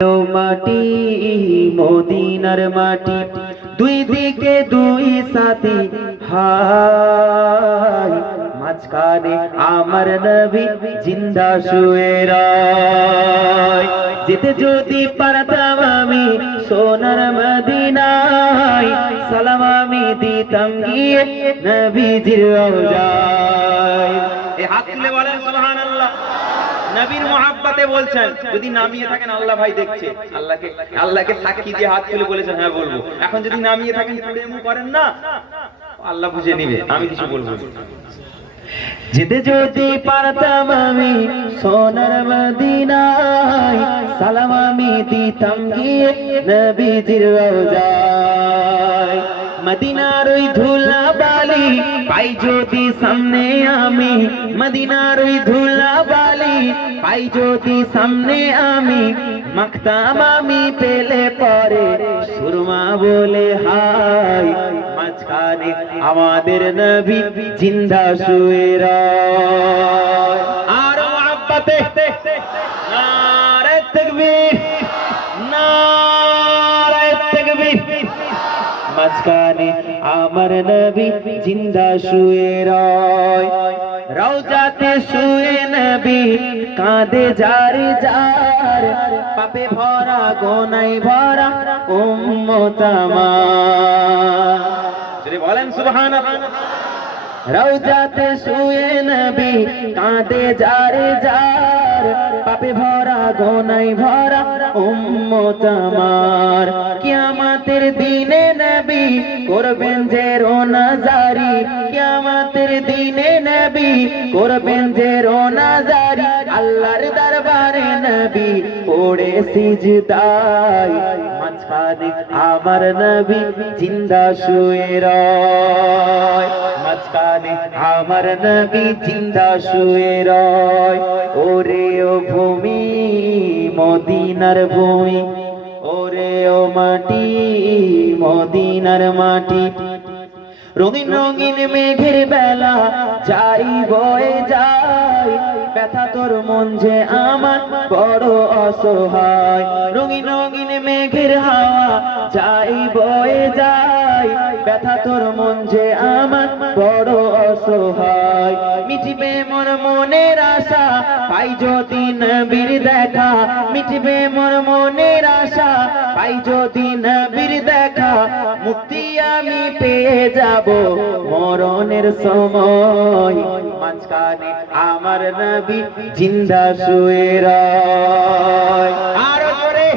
মাটি মদিনার মাটি, দুই দিকে দুই সাথী হায়, মাঝখানে আমার নবী জিন্দা শুয়ে রয়। যেতে যদি পারতাম আমি সোনার মদিনায়, সালাম আমি দিতাম গিয়ে নবীজির রওজায়। এই হাত তুলে বলেন সুবহানাল্লাহ। নবীর মুহাব্বতে বলছেন, যদি নামিয়ে থাকেন আল্লাহ ভাই দেখছে, আল্লাহকে সাক্ষী দিয়ে হাত তুলে বলেছেন হ্যাঁ বলবো। এখন যদি নামিয়ে থাকেন প্রেমও করেন না, আল্লাহ বুঝে নিবে, আমি কিছু বলবো। যেতে যদি পারতাম আমি সোনার মদিনায়, সালাম আমি দিতাম গিয়ে নবীজির রওজায়। মদিনার ওই ধুলা বালি পাই যদি সামনে আমি, মদিনার ওই ধুলা বালি পাই যদি সামনে আমি, মাখতাম আমি পেলে পরে সুরমা বলে হাই, মাঝখানে আমাদের নবী জিন্দা শুয়ে রয়। আর মুহাব্বতে নারে তাকবীর, নারে তাকবীর। মাঝখানে আমার নবী জিন্দা শুয়ে রয়। রওজাতে শুয়ে নবী কাঁদে যার যার, পাপে ভরা গোনায় ভরা উম্মত আমার। যদি বলেন সুবহানাল্লাহ। রওজাতে শুয়ে নবী কাঁদে যার যার, পাপে ভরা গোনায় ভরা উম্মত আমার। কিয়ামতের দিনে নবী করবেন যে রোনাজারি, কিয়ামতের দিনে নবী করবেন যে রোনাজারি, আল্লাহর দরবারে নবী পড়ে সিজদায়, মাঝখানে আমার নবী জিন্দা শুয়ে রয়। মাঝখানে আমার নবী জিন্দা শুয়ে রয়। ওরে ও ভূমি মদিনার ভূমি, ওরে ও মাটি মদিনার মাটি, রঙিন রঙিন মেঘের বেলা যাই বয়ে যায়, ব্যথা তোর মন যে আমার বড় অসহায়। রঙিন রঙিন মেঘের হাওয়া যাই বয়ে যায়, ব্যথা তোর মন যে আমার বড় অসহায়। মিটবে মোর মনের আশা পাই যদি নবীর দেখা, মিটবে মোর মনের আশা পাই যদি নবীর দেখা, মুক্তি আমি পেয়ে যাব মরণের সময়, মাঝখানে আমার নবী জিন্দা শুয়ে রয়। আরো জোরে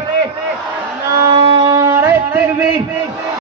নারে তাকবীর।